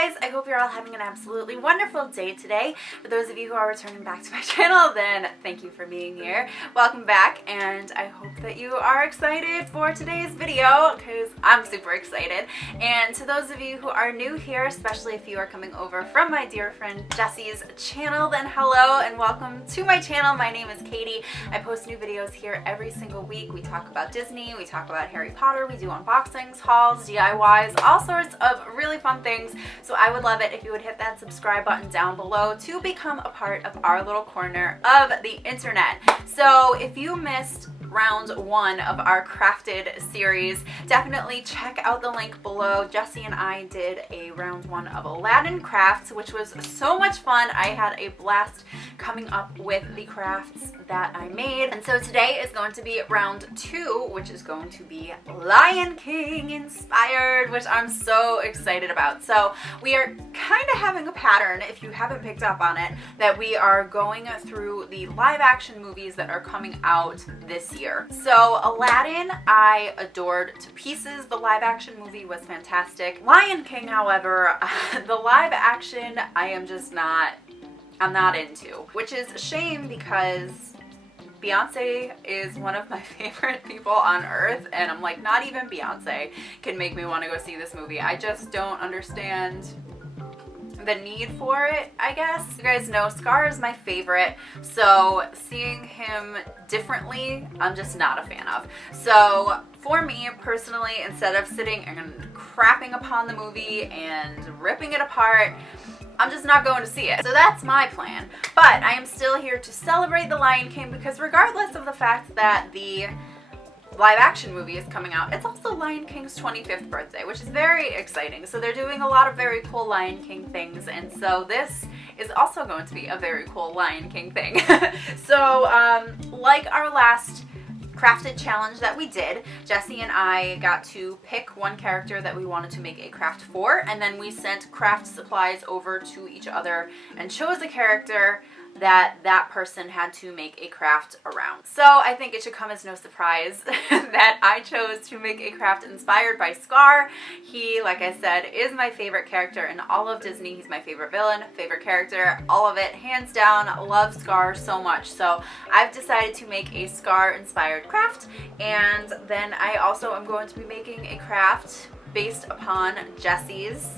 guys, I hope you're all having an absolutely wonderful day today. For those of you who are returning back to my channel, then thank you for being here. Welcome back, and I hope that you are excited for today's video because I'm super excited. And to those of you who are new here, especially if you are coming over from my dear friend Jessie's channel, then hello and welcome to my channel. My name is Katie. I post new videos here every single week. We talk about Disney, we talk about Harry Potter, we do unboxings, hauls, DIYs, all sorts of really fun things. So I would love it if you would hit that subscribe button down below to become a part of our little corner of the internet. So if you missed round one of our crafted series, definitely check out the link below. Jessie and I did a round one of Aladdin crafts, which was so much fun. I had a blast coming up with the crafts that I made. And so today is going to be round two, which is going to be Lion King inspired, which I'm so excited about. So we are kind of having a pattern, if you haven't picked up on it, that we are going through the live action movies that are coming out this year. So Aladdin, I adored to pieces. The live action movie was fantastic. Lion King, however, the live action I'm not into, which is a shame because Beyonce is one of my favorite people on earth, and I'm like, not even Beyonce can make me want to go see this movie. I just don't understand the need for it, I guess. You guys know Scar is my favorite, so seeing him differently, I'm just not a fan of. So for me personally, instead of sitting and crapping upon the movie and ripping it apart, I'm just not going to see it. So that's my plan. But I am still here to celebrate The Lion King because regardless of the fact that the live action movie is coming out, it's also Lion King's 25th birthday, which is very exciting. So they're doing a lot of very cool Lion King things, and so this is also going to be a very cool Lion King thing. So like our last crafted challenge that we did, Jessie and I got to pick one character that we wanted to make a craft for, and then we sent craft supplies over to each other and chose a character that person had to make a craft around. So I think it should come as no surprise that I chose to make a craft inspired by Scar. He, like I said, is my favorite character in all of Disney. He's my favorite villain, favorite character, all of it, hands down. Love Scar so much. So I've decided to make a Scar inspired craft, and then I also am going to be making a craft based upon Jessie's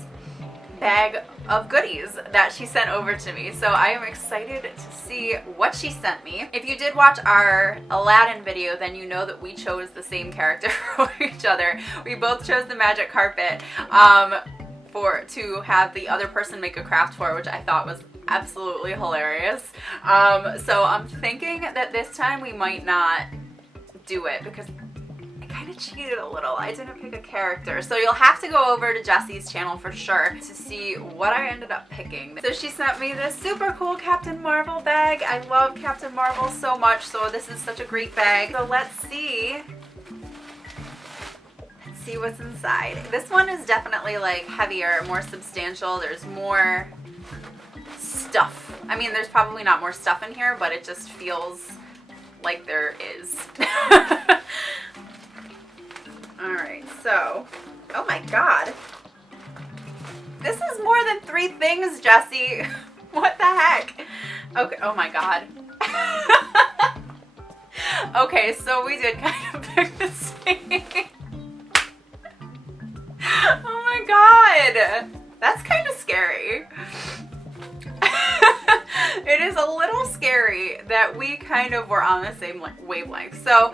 bag of goodies that she sent over to me. So I am excited to see what she sent me. If you did watch our Aladdin video, then you know that we chose the same character for each other. We both chose the magic carpet to have the other person make a craft for, which I thought was absolutely hilarious. So I'm thinking that this time we might not do it because kind of cheated a little. I didn't pick a character. So you'll have to go over to Jessie's channel for sure to see what I ended up picking. So she sent me this super cool Captain Marvel bag. I love Captain Marvel so much, so this is such a great bag. So let's see what's inside. This one is definitely like heavier, more substantial. There's more stuff. I mean, there's probably not more stuff in here, but it just feels like there is. Alright, so, oh my god. This is more than 3 things, Jessie. What the heck? Okay, oh my god. Okay, so we did kind of pick the same. Oh my god. That's kind of scary. It is a little scary that we kind of were on the same wavelength. So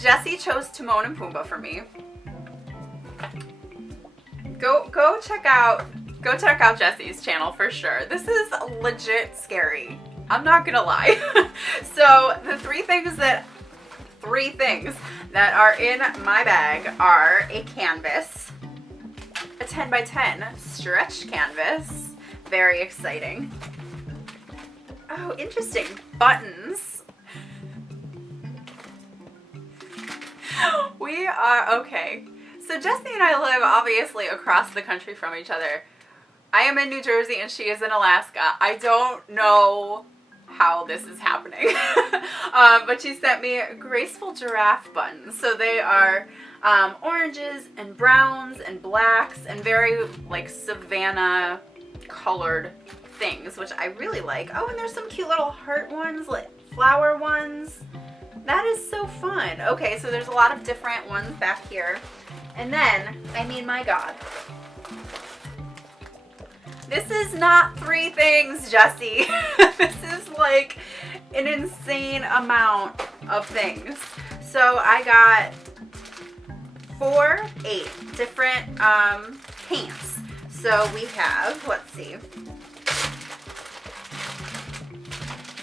Jessie chose Timon and Pumbaa for me. Go check out Jessie's channel for sure. This is legit scary. I'm not gonna lie. So the three things that are in my bag are a canvas, a 10 by 10 stretch canvas, very exciting. Oh, interesting. Buttons. We are, okay. So Jessie and I live obviously across the country from each other. I am in New Jersey and she is in Alaska. I don't know how this is happening. But she sent me graceful giraffe buttons. So they are oranges and browns and blacks and very like savannah colored things, which I really like. Oh, and there's some cute little heart ones, like flower ones. That is so fun. Okay, so there's a lot of different ones back here. And then, I mean, my God. This is not 3 things, Jessie. This is like an insane amount of things. So I got 8 different paints. So we have, let's see.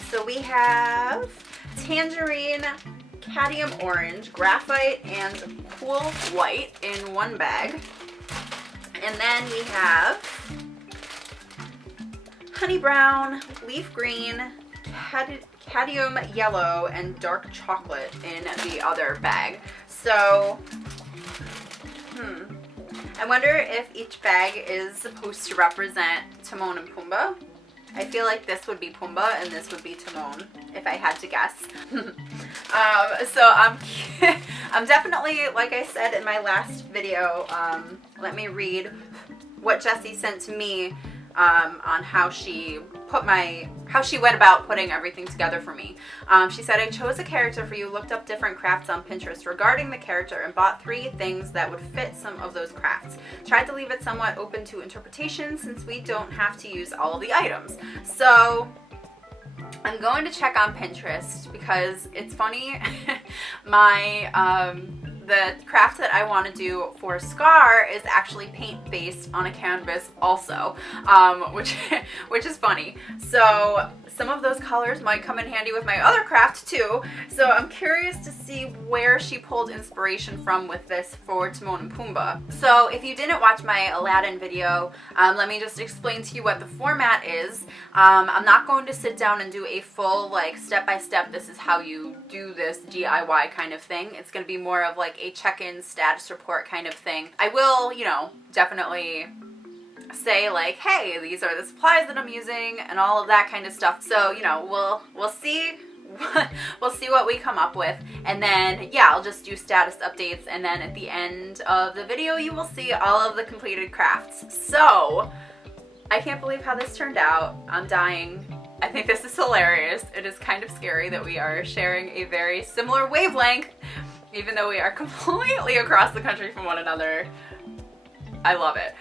So we have tangerine, cadmium orange, graphite, and cool white in one bag. And then we have honey brown, leaf green, cadmium yellow, and dark chocolate in the other bag. So, I wonder if each bag is supposed to represent Timon and Pumbaa. I feel like this would be Pumbaa and this would be Timon, if I had to guess. So I'm definitely, like I said in my last video, let me read what Jessie sent to me on how she went about putting everything together for me. She said, I chose a character for you, looked up different crafts on Pinterest regarding the character, and bought 3 things that would fit some of those crafts. Tried to leave it somewhat open to interpretation since we don't have to use all of the items. So I'm going to check on Pinterest because it's funny. The craft that I want to do for Scar is actually paint based on a canvas also, which is funny. So some of those colors might come in handy with my other craft too. So I'm curious to see where she pulled inspiration from with this for Timon and Pumbaa. So if you didn't watch my Aladdin video, let me just explain to you what the format is. I'm not going to sit down and do a full like step-by-step, this is how you do this DIY kind of thing. It's going to be more of like a check-in status report kind of thing. I will, you know, definitely say like, hey, these are the supplies that I'm using and all of that kind of stuff. So, you know, we'll see we'll see what we come up with, and then yeah, I'll just do status updates, and then at the end of the video you will see all of the completed crafts. So I can't believe how this turned out. I'm dying. I think this is hilarious. It is kind of scary that we are sharing a very similar wavelength, even though we are completely across the country from one another. I love it.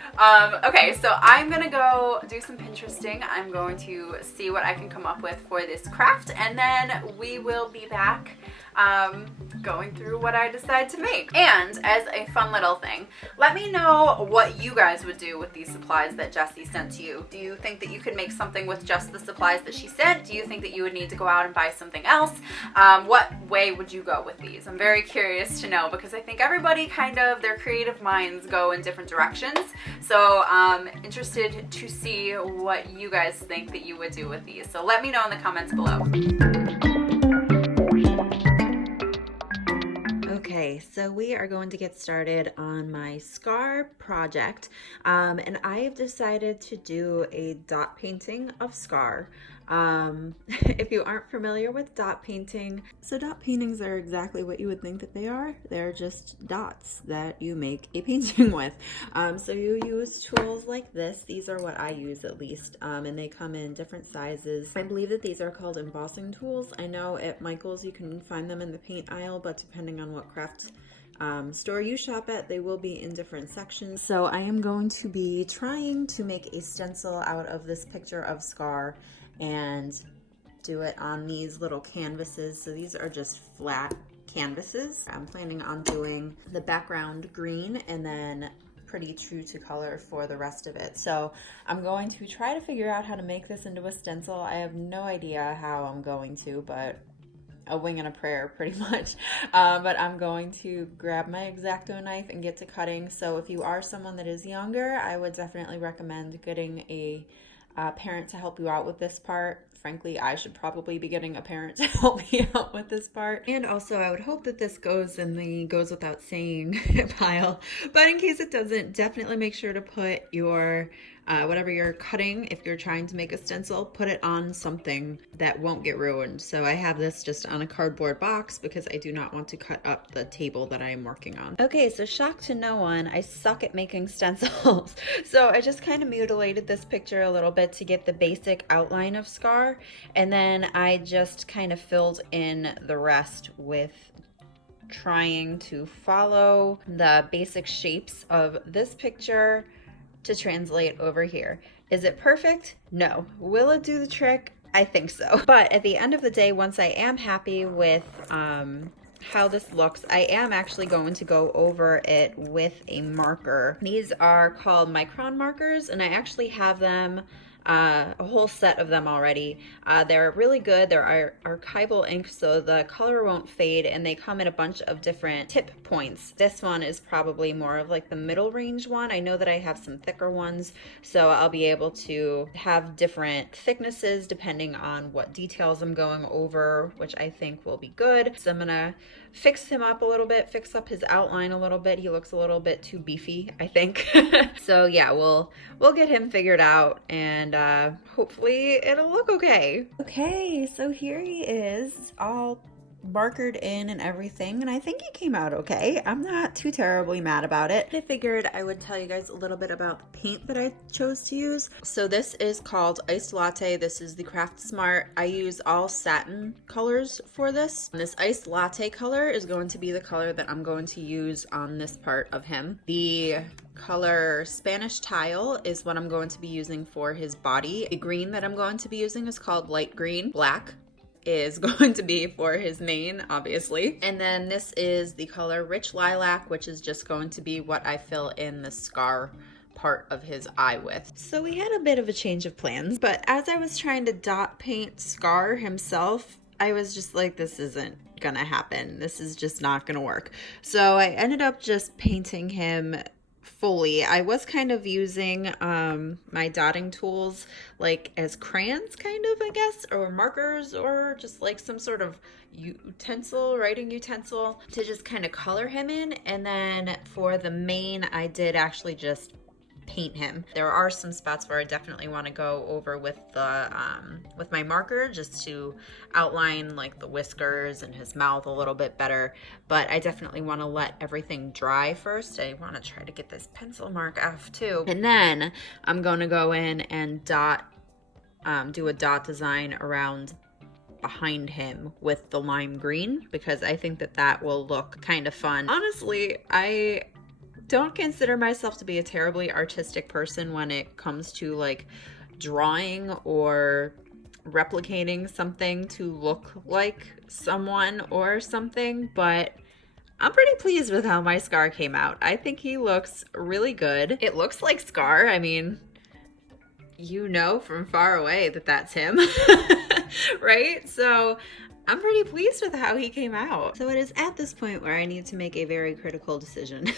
Okay, so I'm gonna go do some Pinteresting. I'm going to see what I can come up with for this craft, and then we will be back going through what I decide to make. And as a fun little thing, let me know what you guys would do with these supplies that Jessie sent to you. Do you think that you could make something with just the supplies that she sent? Do you think that you would need to go out and buy something else? What way would you go with these? I'm very curious to know, because I think everybody kind of, their creative minds go in different directions. So I'm interested to see what you guys think that you would do with these. So let me know in the comments below. Okay, so we are going to get started on my Scar project, and I have decided to do a dot painting of Scar. If you aren't familiar with dot painting, so dot paintings are exactly what you would think that they are. They're just dots that you make a painting with. So you use tools like this. These are what I use at least, and they come in different sizes. I believe that these are called embossing tools. I know at Michael's you can find them in the paint aisle, but depending on what craft store you shop at, they will be in different sections. So I am going to be trying to make a stencil out of this picture of Scar and do it on these little canvases. So these are just flat canvases. I'm planning on doing the background green and then pretty true to color for the rest of it. So I'm going to try to figure out how to make this into a stencil. I have no idea how I'm going to, but a wing and a prayer pretty much. But I'm going to grab my X-Acto knife and get to cutting. So if you are someone that is younger, I would definitely recommend getting a parent to help you out with this part. Frankly, I should probably be getting a parent to help me out with this part. And also, I would hope that this goes in the goes without saying pile. But in case it doesn't, definitely make sure to put your whatever you're cutting, if you're trying to make a stencil, put it on something that won't get ruined. So I have this just on a cardboard box because I do not want to cut up the table that I am working on. Okay, so shock to no one, I suck at making stencils. So I just kind of mutilated this picture a little bit to get the basic outline of Scar, and then I just kind of filled in the rest with trying to follow the basic shapes of this picture to translate over here. Is it perfect? No. Will it do the trick? I think so. But at the end of the day, once I am happy with how this looks, I am actually going to go over it with a marker. These are called micron markers, and I actually have them a whole set of them already. They're really good. They're archival ink, so the color won't fade, and they come in a bunch of different tip points. This one is probably more of like the middle range one. I know that I have some thicker ones, so I'll be able to have different thicknesses depending on what details I'm going over, which I think will be good. So I'm gonna fix him up a little bit, fix up his outline a little bit. He looks a little bit too beefy, I think. So yeah, we'll get him figured out, and hopefully it'll look okay. Okay, so here he is, all markered in and everything, and I think he came out okay. I'm not too terribly mad about it. I figured I would tell you guys a little bit about the paint that I chose to use. So this is called Iced Latte. This is the Craft Smart. I use all satin colors for this. And this Iced Latte color is going to be the color that I'm going to use on this part of him. The color Spanish Tile is what I'm going to be using for his body. The green that I'm going to be using is called Light Green. Black is going to be for his mane, obviously. And then this is the color Rich Lilac, which is just going to be what I fill in the scar part of his eye with. So we had a bit of a change of plans, but as I was trying to dot paint Scar himself, I was just like, this isn't gonna happen. This is just not gonna work. So I ended up just painting him fully. I was kind of using my dotting tools like as crayons, kind of, I guess, or markers, or just like some sort of utensil, writing utensil, to just kind of color him in. And then for the mane, I did actually just paint him. There are some spots where I definitely want to go over with the with my marker, just to outline like the whiskers and his mouth a little bit better, but I definitely want to let everything dry first. I want to try to get this pencil mark off too, and then I'm going to go in and do a dot design around behind him with the lime green, because I think that that will look kind of fun. Honestly, I don't consider myself to be a terribly artistic person when it comes to like drawing or replicating something to look like someone or something, but I'm pretty pleased with how my Scar came out. I think he looks really good. It looks like Scar. I mean, you know from far away that that's him, right? So I'm pretty pleased with how he came out. So it is at this point where I need to make a very critical decision.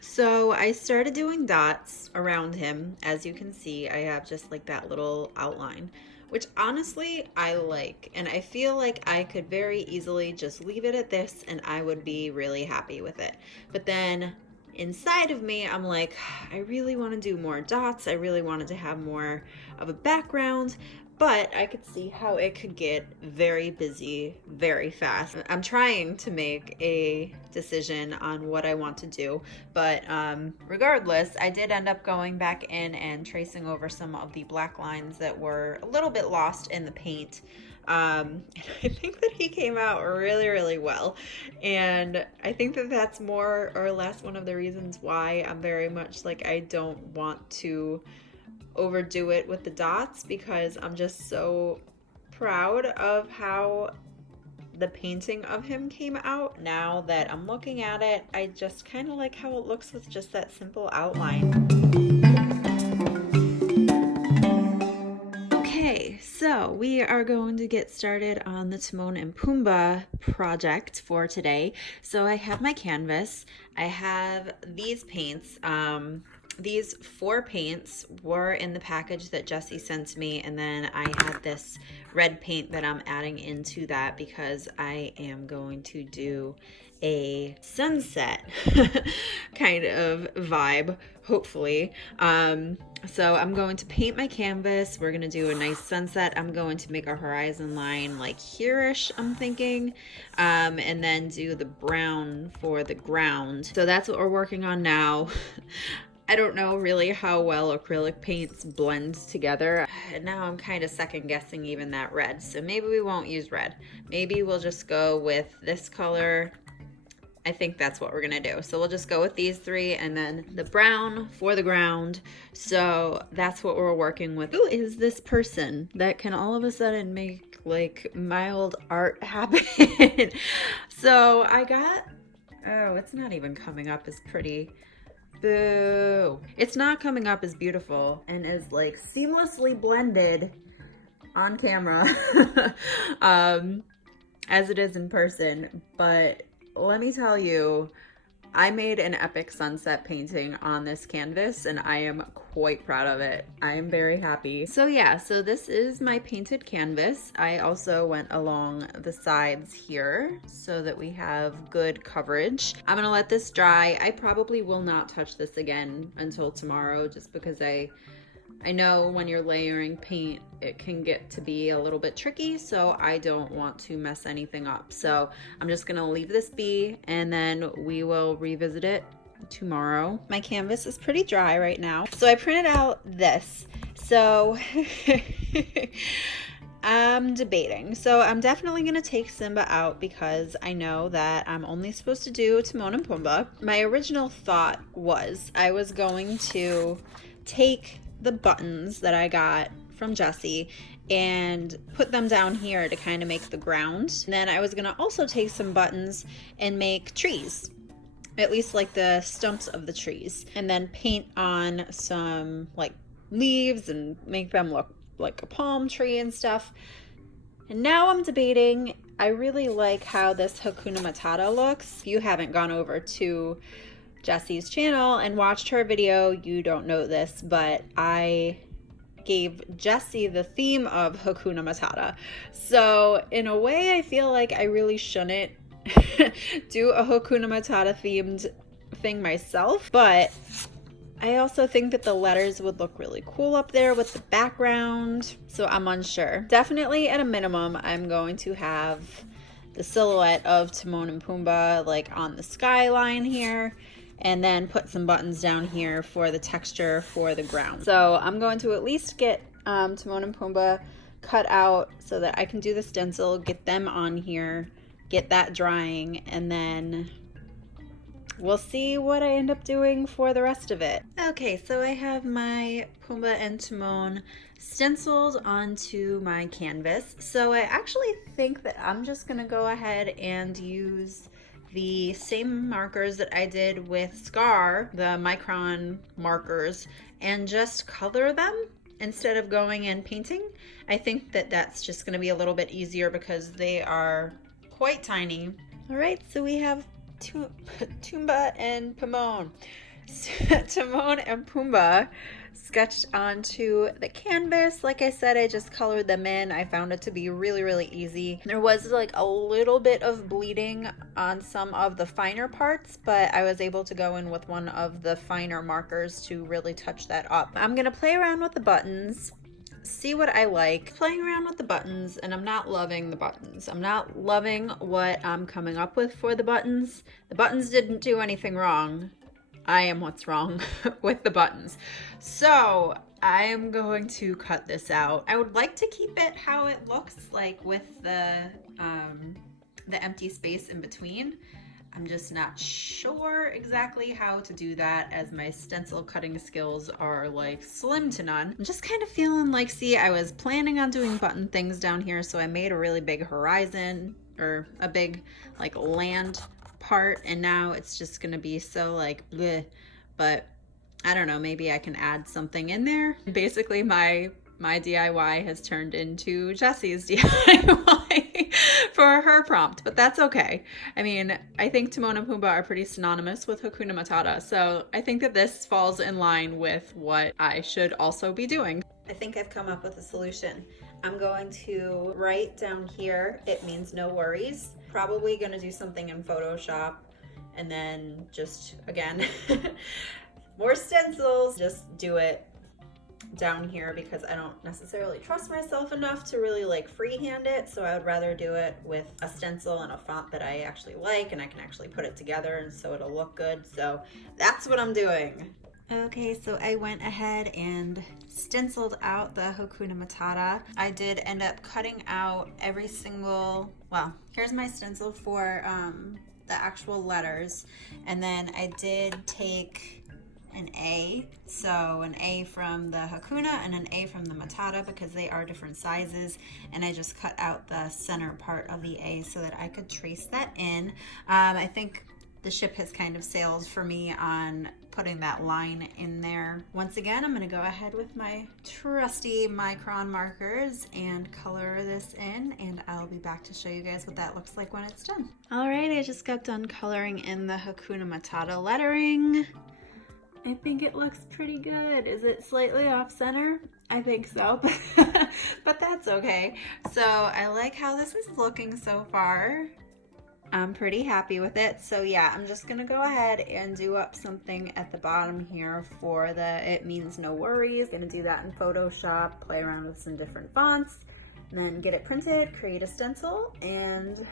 So I started doing dots around him. As you can see, I have just like that little outline, which honestly I like. And I feel like I could very easily just leave it at this and I would be really happy with it. But then inside of me, I'm like, I really want to do more dots. I really wanted to have more of a background. But I could see how it could get very busy very fast. I'm trying to make a decision on what I want to do, but regardless, I did end up going back in and tracing over some of the black lines that were a little bit lost in the paint. And I think that he came out really, really well. And I think that that's more or less one of the reasons why I'm very much like, I don't want to overdo it with the dots, because I'm just so proud of how the painting of him came out. Now that I'm looking at it, I just kind of like how it looks with just that simple outline. Okay, so we are going to get started on the Timon and Pumbaa project for today. So I have my canvas, I have these paints. These 4 paints were in the package that Jessie sent me, and then I had this red paint that I'm adding into that because I am going to do a sunset kind of vibe hopefully. So I'm going to paint my canvas. We're gonna do a nice sunset. I'm going to make a horizon line like here-ish, I'm thinking, and then do the brown for the ground. So that's what we're working on now. I don't know really how well acrylic paints blend together. And now I'm kind of second guessing even that red. So maybe we won't use red. Maybe we'll just go with this color. I think that's what we're gonna do. So we'll just go with these three and then the brown for the ground. So that's what we're working with. Who is this person that can all of a sudden make like mild art happen? So I got, oh, it's not even coming up as pretty. Boo. It's not coming up as beautiful and is like seamlessly blended on camera as it is in person. But let me tell you, I made an epic sunset painting on this canvas and I am quite proud of it. I am very happy. So yeah, so this is my painted canvas. I also went along the sides here so that we have good coverage. I'm gonna let this dry. I probably will not touch this again until tomorrow just because I know when you're layering paint, it can get to be a little bit tricky, so I don't want to mess anything up. So I'm just gonna leave this be and then we will revisit it tomorrow. My canvas is pretty dry right now. So I printed out this. So I'm debating. So I'm definitely gonna take Simba out because I know that I'm only supposed to do Timon and Pumbaa. My original thought was I was going to take the buttons that I got from Jessie and put them down here to kind of make the ground. And then I was gonna also take some buttons and make trees, at least like the stumps of the trees, and then paint on some like leaves and make them look like a palm tree and stuff. And now I'm debating, I really like how this Hakuna Matata looks. If you haven't gone over to Jessie's channel and watched her video, you don't know this, but I gave Jessie the theme of Hakuna Matata. So in a way, I feel like I really shouldn't do a Hakuna Matata themed thing myself, but I also think that the letters would look really cool up there with the background, so I'm unsure. Definitely at a minimum, I'm going to have the silhouette of Timon and Pumbaa like on the skyline here, and then put some buttons down here for the texture for the ground. So I'm going to at least get Timon and Pumbaa cut out so that I can do the stencil, get them on here, get that drying, and then we'll see what I end up doing for the rest of it. Okay, so I have my Pumbaa and Timon stenciled onto my canvas. So I actually think that I'm just gonna go ahead and use the same markers that I did with Scar, the micron markers, and just color them instead of going and painting. I think that that's just gonna be a little bit easier because they are quite tiny. All right, so we have Timon and Pumbaa. Timon and Pumbaa sketched onto the canvas. Like I said, I just colored them in. I found it to be really, really easy. There was like a little bit of bleeding on some of the finer parts, but I was able to go in with one of the finer markers to really touch that up. I'm gonna play around with the buttons, see what I like. Playing around with the buttons, and I'm not loving the buttons. I'm not loving what I'm coming up with for the buttons. The buttons didn't do anything wrong. I am what's wrong with the buttons. So I am going to cut this out. I would like to keep it how it looks like with the empty space in between. I'm just not sure exactly how to do that as my stencil cutting skills are like slim to none. I'm just kind of feeling like, see, I was planning on doing button things down here, so I made a really big horizon or a big like land part, and now it's just gonna be so like bleh. But I don't know, maybe I can add something in there. Basically my DIY has turned into Jessie's DIY for her prompt, but that's okay. I mean, I think Timon and Pumbaa are pretty synonymous with Hakuna Matata, so I think that this falls in line with what I should also be doing. I think I've come up with a solution. I'm going to write down here, it means no worries. Probably gonna do something in Photoshop and then just, again, more stencils. Just do it down here because I don't necessarily trust myself enough to really like freehand it, so I would rather do it with a stencil and a font that I actually like and I can actually put it together and so it'll look good. So that's what I'm doing. Okay, so I went ahead and stenciled out the Hakuna Matata. I did end up cutting out every single, well, here's my stencil for the actual letters, and then I did take an A, so an A from the Hakuna and an A from the Matata because they are different sizes, and I just cut out the center part of the A so that I could trace that in. I think the ship has kind of sailed for me on putting that line in there. Once again, I'm going to go ahead with my trusty micron markers and color this in, and I'll be back to show you guys what that looks like when it's done. Alright, I just got done coloring in the Hakuna Matata lettering. I think it looks pretty good. Is it slightly off center? I think so, but that's okay. So I like how this is looking so far. I'm pretty happy with it. So yeah, I'm just gonna go ahead and do up something at the bottom here for the It Means No Worries. Gonna do that in Photoshop, play around with some different fonts, then get it printed, create a stencil, and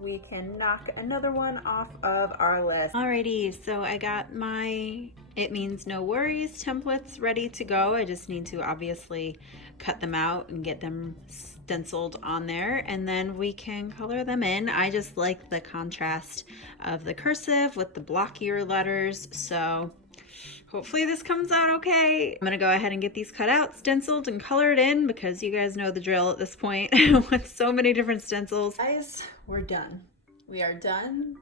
we can knock another one off of our list. Alrighty, so I got my It Means No Worries templates ready to go. I just need to obviously cut them out and get them stenciled on there, and then we can color them in. I just like the contrast of the cursive with the blockier letters, so hopefully this comes out okay. I'm gonna go ahead and get these cut out, stenciled, and colored in because you guys know the drill at this point with so many different stencils. Guys, we're done. We are done.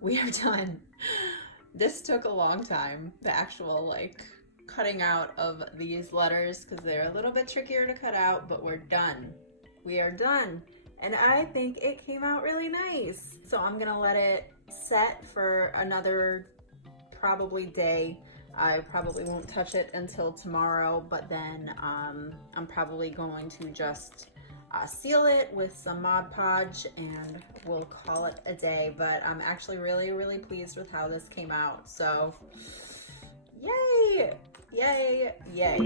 We are done. This took a long time, the actual like cutting out of these letters because they're a little bit trickier to cut out, but we're done. We are done. And I think it came out really nice. So I'm gonna let it set for another probably day. I probably won't touch it until tomorrow, but then I'm probably going to just seal it with some Mod Podge and we'll call it a day. But I'm actually really, really pleased with how this came out. So yay, yay, yay.